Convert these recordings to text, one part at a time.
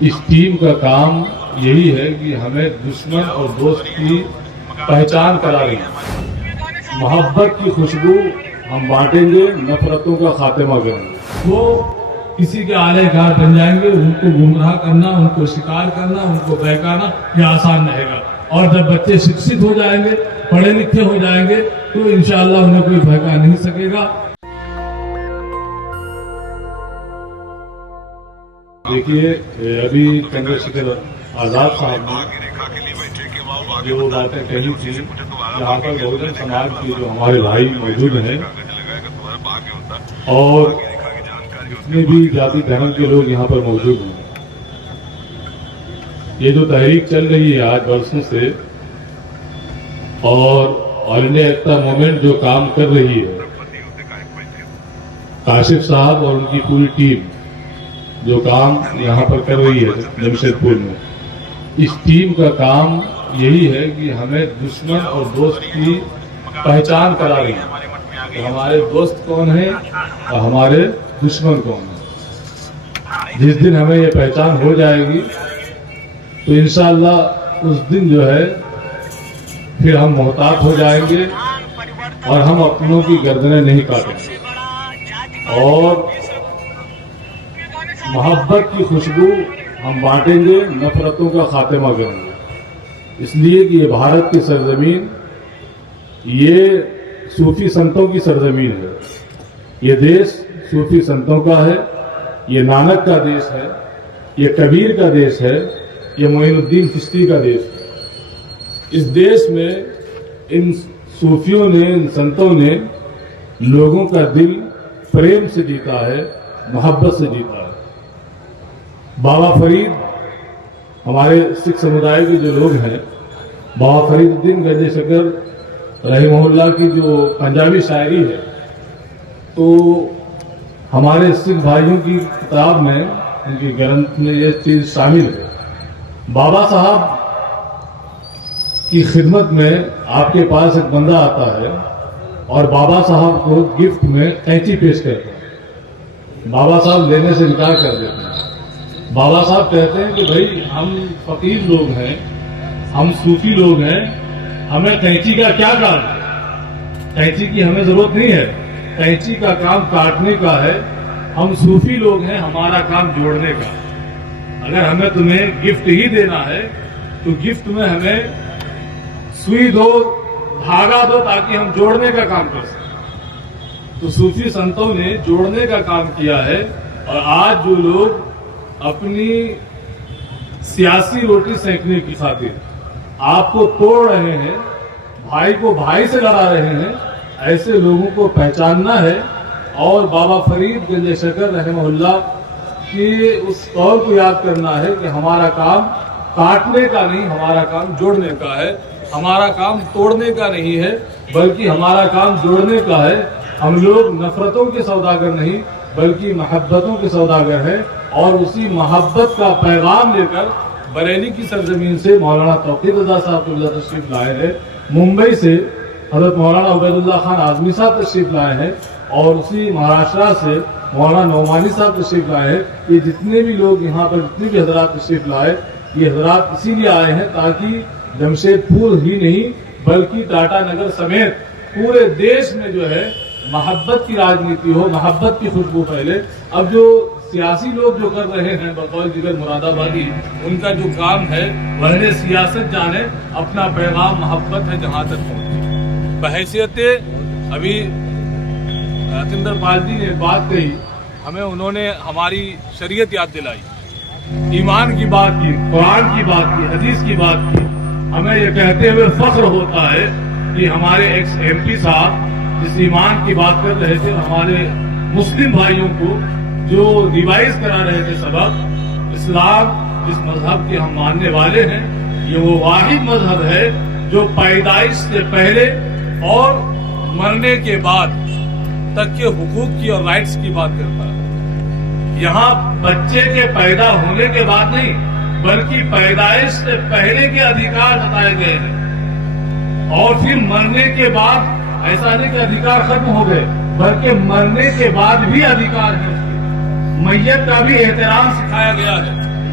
اس team کا کام یہی ہے کہ ہمیں دشمن اور دوست کی پہچان کرانی ہے. محبت کی خوشبو ہم بانٹیں گے، نفرتوں کا خاتمہ کریں گے. وہ کسی کے آلے کار بن جائیں گے، ان کو گمراہ کرنا، ان کو شکار کرنا، ان کو بہکانا یہ آسان رہے گا. اور جب بچے شکشت ہو جائیں گے، پڑھے لکھے ہو جائیں گے تو انشاءاللہ انہیں کوئی بہکا نہیں سکے گا. دیکھیے ابھی چندر شیکھر آزاد صاحب نے جو باتیں کہی تھی، یہاں پر بہوجن سماج کی جو ہمارے بھائی موجود ہیں اور جتنے بھی ذاتی دھرم کے لوگ یہاں پر موجود ہیں، یہ جو تحریک چل رہی ہے آج برسوں سے اور آل انڈیا ایکتا موومنٹ جو کام کر رہی ہے، کاشف صاحب اور ان کی پوری ٹیم جو کام یہاں پر کر رہی ہے جمشید پور میں، اس ٹیم کا کام یہی ہے کہ ہمیں دشمن اور دوست کی پہچان کرانی ہے کہ ہمارے دوست کون ہیں اور ہمارے دشمن کون ہیں. جس دن ہمیں یہ پہچان ہو جائے گی تو انشاءاللہ اس دن جو ہے پھر ہم محتاط ہو جائیں گے اور ہم اپنوں کی گردنیں نہیں کاٹیں گے. اور محبت کی خوشبو ہم بانٹیں گے، نفرتوں کا خاتمہ کریں گے. اس لیے کہ یہ بھارت کی سرزمین یہ صوفی سنتوں کی سرزمین ہے. یہ دیش صوفی سنتوں کا ہے، یہ نانک کا دیش ہے، یہ کبیر کا دیش ہے، یہ معین الدین چشتی کا دیش ہے. اس دیش میں ان صوفیوں نے، ان سنتوں نے لوگوں کا دل پریم سے جیتا ہے، محبت سے جیتا ہے. بابا فرید ہمارے سکھ سمودائے کے جو لوگ ہیں، بابا فرید الدین گنج شکر رحمہ اللہ کی جو پنجابی شاعری ہے، تو ہمارے سکھ بھائیوں کی کتاب میں، ان کی گرنتھ میں یہ چیز شامل ہے. بابا صاحب کی خدمت میں آپ کے پاس ایک بندہ آتا ہے اور بابا صاحب کو گفٹ میں قینچی پیش کرتا ہے. بابا صاحب لینے سے انکار کر دیتے ہیں. بابا صاحب کہتے ہیں کہ بھائی ہم فقیر لوگ ہیں، ہم صوفی لوگ ہیں، ہمیں قینچی کا کیا کام ہے؟ قینچی کی ہمیں ضرورت نہیں ہے، قینچی کا کام کاٹنے کا ہے. ہم صوفی لوگ ہیں، ہمارا کام جوڑنے کا. اگر ہمیں تمہیں گفٹ ہی دینا ہے تو گفٹ میں ہمیں سوئی دو، دھاگا دو تاکہ ہم جوڑنے کا کام کر سکیں. تو صوفی سنتوں نے جوڑنے کا کام کیا ہے. اور آج جو لوگ اپنی سیاسی روٹی سینکنے کی خاطر آپ کو توڑ رہے ہیں، بھائی کو بھائی سے لڑا رہے ہیں، ایسے لوگوں کو پہچاننا ہے اور بابا فرید گنج شکر رحمہ اللہ کی اس قول کو یاد کرنا ہے کہ ہمارا کام کاٹنے کا نہیں، ہمارا کام جوڑنے کا ہے. ہمارا کام توڑنے کا نہیں ہے بلکہ ہمارا کام جوڑنے کا ہے. ہم لوگ نفرتوں کے سوداگر نہیں بلکہ محبتوں کے سوداگر ہیں. اور اسی محبت کا پیغام لے کر بریلی کی سرزمین سے مولانا توقیر رضا صاحب قبلہ تشریف لائے ہیں. ممبئی سے حضرت مولانا عبید اللہ خان اعظمی صاحب تشریف لائے ہیں اور اسی مہاراشٹرا سے مولانا نعمانی صاحب تشریف لائے ہیں. یہ جتنے بھی لوگ یہاں پر، جتنے بھی حضرات تشریف لائے، یہ حضرات اسی لیے آئے ہیں تاکہ جمشید پور ہی نہیں بلکہ ٹاٹا نگر سمیت پورے دیش میں جو ہے محبت کی راجنیتی ہو، محبت کی خوشبو پھیلے. اب جو سیاسی لوگ جو کر رہے ہیں بقول دیگر مراد آبادی، ان کا جو کام ہے وہ سیاست جانے، اپنا پیغام محبت ہے جہاں تک پہنچے. بحیثیت ابھی رتندر پال جی نے بات کہی، ہمیں انہوں نے ہماری شریعت یاد دلائی، ایمان کی بات کی، قرآن کی بات کی، حدیث کی بات کی. ہمیں یہ کہتے ہوئے فخر ہوتا ہے کہ ہمارے ایکس ایم پی صاحب جس ایمان کی بات کر رہے تھے، ہمارے مسلم بھائیوں کو جو ریوائز کرا رہے تھے سبق، اسلام جس مذہب کے ہم ماننے والے ہیں، یہ وہ واحد مذہب ہے جو پیدائش سے پہلے اور مرنے کے بعد تک کے حقوق کی اور رائٹس کی بات کرتا ہے. یہاں بچے کے پیدا ہونے کے بعد نہیں بلکہ پیدائش سے پہلے کے ادھیکار بتائے گئے ہیں. اور پھر مرنے کے بعد ایسا نہیں کہ ادھیکار ختم ہو گئے بلکہ مرنے کے بعد بھی ادھیکار ہے. میت کا بھی احترام سکھایا گیا ہے.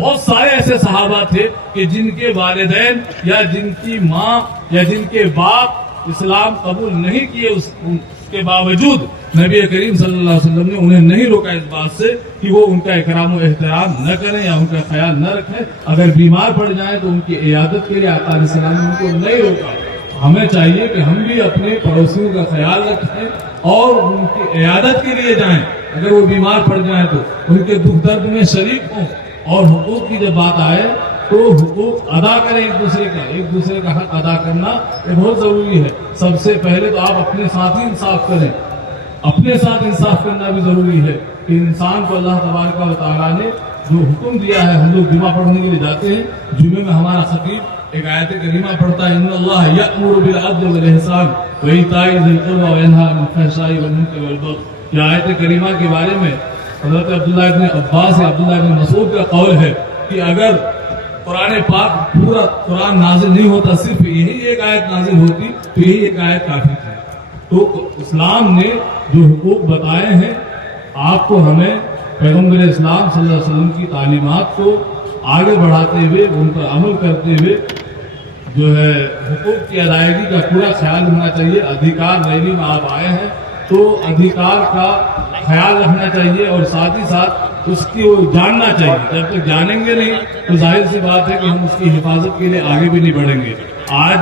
بہت سارے ایسے صحابہ تھے کہ جن کے والدین یا جن کی ماں یا جن کے باپ اسلام قبول نہیں کیے، اس کے باوجود نبی کریم صلی اللہ علیہ وسلم نے انہیں نہیں روکا اس بات سے کہ وہ ان کا اکرام و احترام نہ کریں یا ان کا خیال نہ رکھیں. اگر بیمار پڑ جائیں تو ان کی عیادت کے لیے آقا علیہ السلام نے ان کو نہیں روکا. ہمیں چاہیے کہ ہم بھی اپنے پڑوسیوں کا خیال رکھیں اور ان کی عیادت کے لیے جائیں. اگر وہ بیمار پڑ جائیں تو ان کے دکھ درد میں شریک ہوں. اور حقوق کی جب بات آئے تو حقوق ادا کریں ایک دوسرے کا حق ادا کرنا یہ بہت ضروری ہے. سب سے پہلے تو آپ اپنے ساتھ ہی انصاف کریں. اپنے ساتھ انصاف کرنا بھی ضروری ہے کہ انسان کو اللہ تبارک و تعالیٰ نے جو حکم دیا ہے. ہم لوگ جمعہ پڑھنے کے لیے جاتے ہیں، جمعے میں ہمارا خطیب ایک آیت کریمہ پڑھتا ہے، ان اللہ یأمر بالعدل والإحسان وإیتاء ذی القربى وینہی عن الفحشاء والمنکر والبغی. یہ آیت کریمہ کے بارے میں حضرت عبداللہ ابن عباس یا عبداللہ ابن مسعود کا قول ہے کہ اگر قرآن پاک پورا قرآن نازل نہیں ہوتا، صرف یہی ایک آیت نازل ہوتی تو یہی ایک آیت کافی تھی. تو اسلام نے جو حقوق بتائے ہیں آپ کو، ہمیں پیغمبر اسلام صلی اللہ علیہ وسلم کی تعلیمات کو آگے بڑھاتے ہوئے ان پر عمل کرتے ہوئے جو ہے حقوق کی ادائیگی کا پورا خیال ہونا چاہیے. ادھیکار ریلی میں آپ آئے ہیں تو ادھیکار کا خیال رکھنا چاہیے اور ساتھ ہی ساتھ اس کی وہ جاننا چاہیے. جب تک جانیں گے نہیں تو ظاہر سی بات ہے کہ ہم اس کی حفاظت کے لیے آگے بھی نہیں بڑھیں گے. آج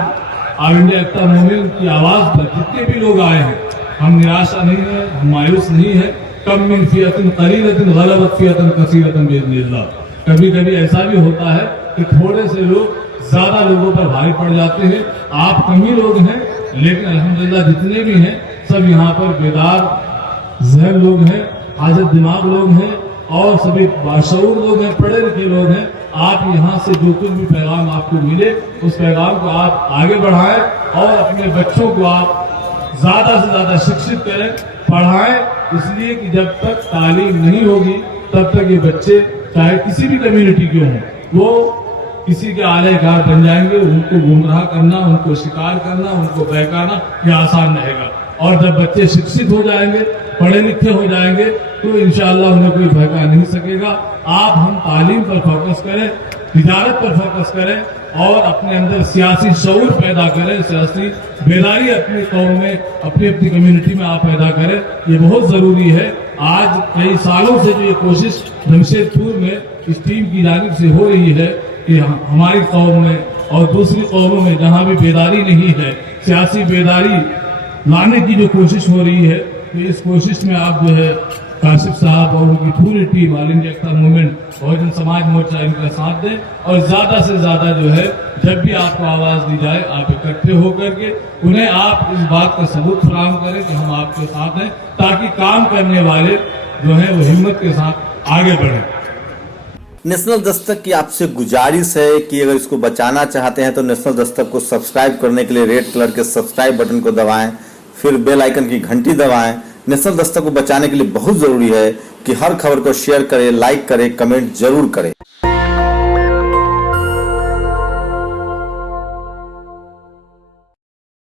آل انڈیا ایکتا موومنٹ کی آواز پر جتنے بھی لوگ آئے ہیں، ہم نراشا نہیں ہیں، ہم مایوس نہیں ہیں. کم من فئۃ قلیلۃ غلبت فئۃ کثیرۃ باذن اللہ. کبھی کبھی ایسا بھی ہوتا ہے کہ تھوڑے سے لوگ زیادہ لوگوں پر بھاری پڑ جاتے ہیں. آپ کم ہی لوگ ہیں لیکن الحمدللہ جتنے بھی ہیں سب یہاں پر بیدار ذہن لوگ ہیں، حاضر دماغ لوگ ہیں اور سبھی باشعور لوگ ہیں، پڑھے لکھے لوگ ہیں. آپ یہاں سے جو کچھ بھی پیغام آپ کو ملے اس پیغام کو آپ آگے بڑھائیں اور اپنے بچوں کو آپ زیادہ سے زیادہ شکشت کریں، پڑھائیں. اس لیے کہ جب تک تعلیم نہیں ہوگی تب تک یہ بچے چاہے کسی بھی کمیونٹی کے ہوں وہ کسی کے آلے کار بن جائیں گے. ان کو گمراہ کرنا، ان کو شکار کرنا، ان کو بہکانا یہ آسان رہے گا. اور جب بچے شکشت ہو جائیں گے، پڑھے لکھے ہو جائیں گے تو انشاءاللہ انہیں کوئی بہکا نہیں سکے گا. آپ ہم تعلیم پر فوکس کریں، تجارت پر فوکس کریں اور اپنے اندر سیاسی شعور پیدا کریں، سیاسی بیداری اپنی قوم میں اپنی کمیونٹی میں آپ پیدا کریں. یہ بہت ضروری ہے. آج کئی سالوں سے جو یہ کوشش جمشید پور میں اس ٹیم کی جانب سے ہو رہی ہے کہ ہماری قوم میں اور دوسری قوموں میں جہاں بھی بیداری نہیں ہے، سیاسی بیداری لانے کی جو کوشش ہو رہی ہے، تو اس کوشش میں آپ جو ہے کاشف صاحب اور ان کی پوری ٹیم آل انڈیا ایکتا موومنٹ بہوجن سماج مورچہ ان کا ساتھ دیں اور زیادہ سے زیادہ جو ہے جب بھی آپ کو آواز دی جائے آپ اکٹھے ہو کر کے انہیں آپ اس بات کا ثبوت فراہم کریں کہ ہم آپ کے ساتھ ہیں، تاکہ کام کرنے والے جو ہیں وہ ہمت کے ساتھ آگے بڑھیں. نیشنل دستک کی آپ سے گزارش ہے کہ اگر اس کو بچانا چاہتے ہیں تو نیشنل دستک کو سبسکرائب کرنے کے لیے ریڈ کلر کے سبسکرائب بٹن کو دبائیں، پھر بیل آئیکن کی گھنٹی دبائیں. نیشنل دستک کو بچانے کے لیے بہت ضروری ہے کہ ہر خبر کو شیئر کریں، لائک کریں، کمنٹ ضرور کریں.